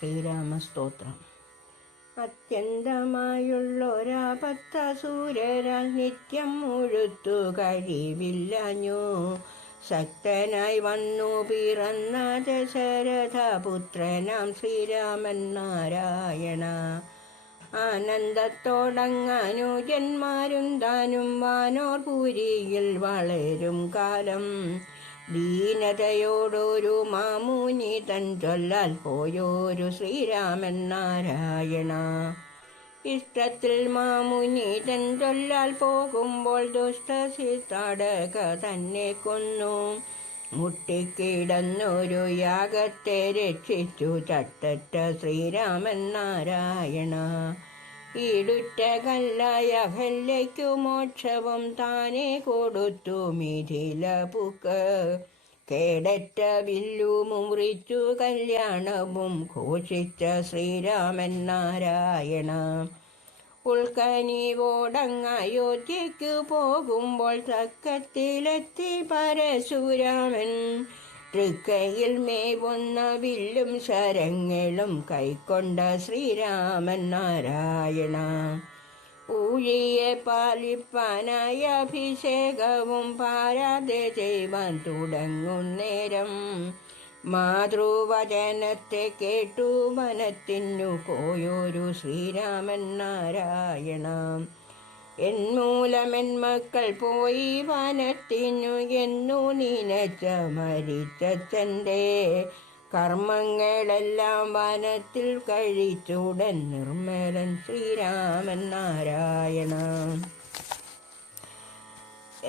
ശ്രീരാമസ്തോത്രം. അത്യന്തമായുള്ളൊരാപത്തസൂരരാൽ നിത്യം മുഴുത്തു കഴിവില്ലഞ്ഞു. ശക്തനായി വന്നു പിറന്ന ദശരഥ പുത്രനാം ശ്രീരാമൻ നാരായണ. ആനന്ദത്തോടങ്ങനുജന്മാരും താനും വാനോർ പുരിയിൽ വളരും കാലം. ദീനതയോടൊരു മാമുനി തൻ ചൊല്ലാൽ പോയോരു ശ്രീരാമൻ നാരായണ. ഇഷ്ടത്തിൽ മാമുനി തൻ ചൊല്ലാൽ പോകുമ്പോൾ ദുഷ്ടസിത്താടക തന്നെ കൊന്നു. മുട്ടിക്കിടന്നൊരു യാഗത്തെ രക്ഷിച്ചു ചട്ടറ്റ ശ്രീരാമൻ നാരായണ. ഈടുറ്റ കല്ലായ കല്ലയ്ക്കു മോക്ഷവും താനെ കൊടുത്തു മിഥില പുക്ക് കേടറ്റ വില്ലു മുറിച്ചു കല്യാണവും ഘോഷിച്ച ശ്രീരാമൻ നാരായണ. ഉൾക്കനിവോടങ്ങയോധ്യയ്ക്കു പോകുമ്പോൾ തക്കത്തിലെത്തി പരശുരാമൻ. തൃക്കയിൽ മേവുന്ന വില്ലും ശരങ്ങളും കൈക്കൊണ്ട ശ്രീരാമൻ നാരായണ. ഊഴിയെ പാലിപ്പാനായ അഭിഷേകവും പാരാതെ ചെയ്യുവാൻ തുടങ്ങുന്നേരം മാതൃവചനത്തെ കേട്ടു മനത്തിനു പോയൊരു ശ്രീരാമൻ നാരായണ. എന്മൂലമെൻ മക്കൾ പോയി വനത്തിനു എന്നു നിനച്ച മരിച്ചച്ഛന്റെ കർമ്മങ്ങളെല്ലാം വനത്തിൽ കഴിച്ചുടൻ നിർമ്മലൻ ശ്രീരാമൻ നാരായണ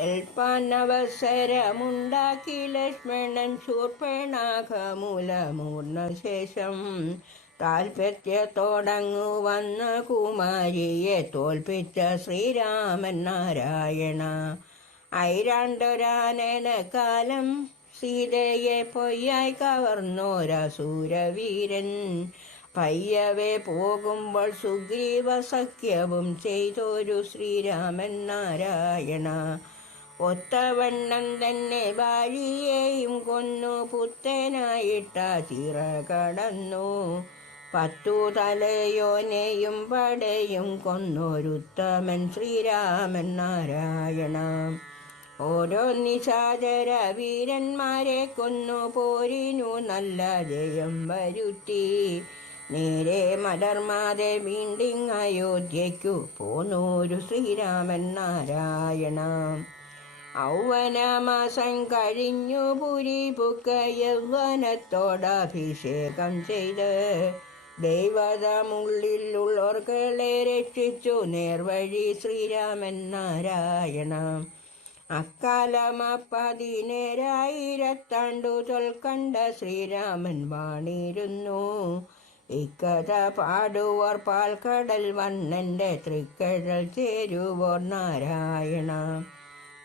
എൽപ്പാനവസരമുണ്ടാക്കി ലക്ഷ്മണൻ ശൂർപ്പണാഘമൂലമൂർന്ന ശേഷം താൽപര്യത്തോടങ്ങു വന്ന കുമാരിയെ തോൽപ്പിച്ച ശ്രീരാമൻ നാരായണ. ഐരാണ്ടൊരാനന കാലം സീതയെ പൊയ്യായി കവർന്നോരസൂരവീരൻ പയ്യവേ പോകുമ്പോൾ സുഗ്രീവ സഖ്യവും ചെയ്തൊരു ശ്രീരാമൻ നാരായണ. ഒത്തവണ്ണം തന്നെ ഭാര്യയെയും കൊന്നു. പുത്തനായിട്ട ചിറ കടന്നു പത്തു തലയോനെയും പടയും കൊന്നൊരുത്തമൻ ശ്രീരാമൻ നാരായണ. ഓരോ നിശാചര വീരന്മാരെ കൊന്നു പോരിനു നല്ല ജയം വരുത്തി. നേരെ മലർമാതെ വീണ്ടിങ് അയോധ്യയ്ക്കു പോന്നൂരു ശ്രീരാമൻ നാരായണ. ഔവനമാസം കഴിഞ്ഞു പുരി പുക്ക യൗവനത്തോടഭിഷേകം ചെയ്ത്. ദൈവതമുള്ളിലുള്ളവർകളെ രക്ഷിച്ചു നേർവഴി ശ്രീരാമൻ നാരായണ അക്കാലമപ്പതിനേരായിരത്താണ്ടു തൊൽക്കണ്ട ശ്രീരാമൻ വാണിരുന്നു. ഇക്കഥ പാടുവോർ പാൽക്കടൽ വണ്ണന്റെ തൃക്കടൽ ചേരുവോർ നാരായണ.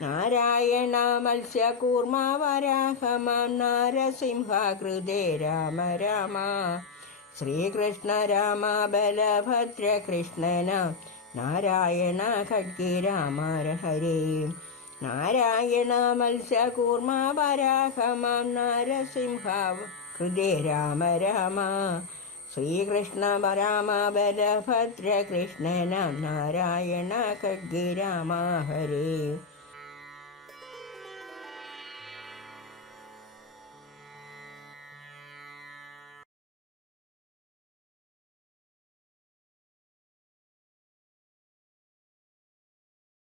നാരായണ മത്സ്യകൂർമ്മ നാരസിംഹ നാരസിംഹകൃതേ രാമ രാമ. ശ്രീകൃഷ്ണ രാമ ബലഭദ്ര കൃഷ്ണന നാരായണ ഖഡ്ഗി രാമ ഹരേ നാരായണ മത്സ്യകൂർമ വരാഹമാം നാരസിംഹ ഹൃദയ രാമ രാമ. ശ്രീകൃഷ്ണ രാമ ബലഭദ്ര കൃഷ്ണന നാരായണ ഖഡ്ഗി രാമ ഹരേ.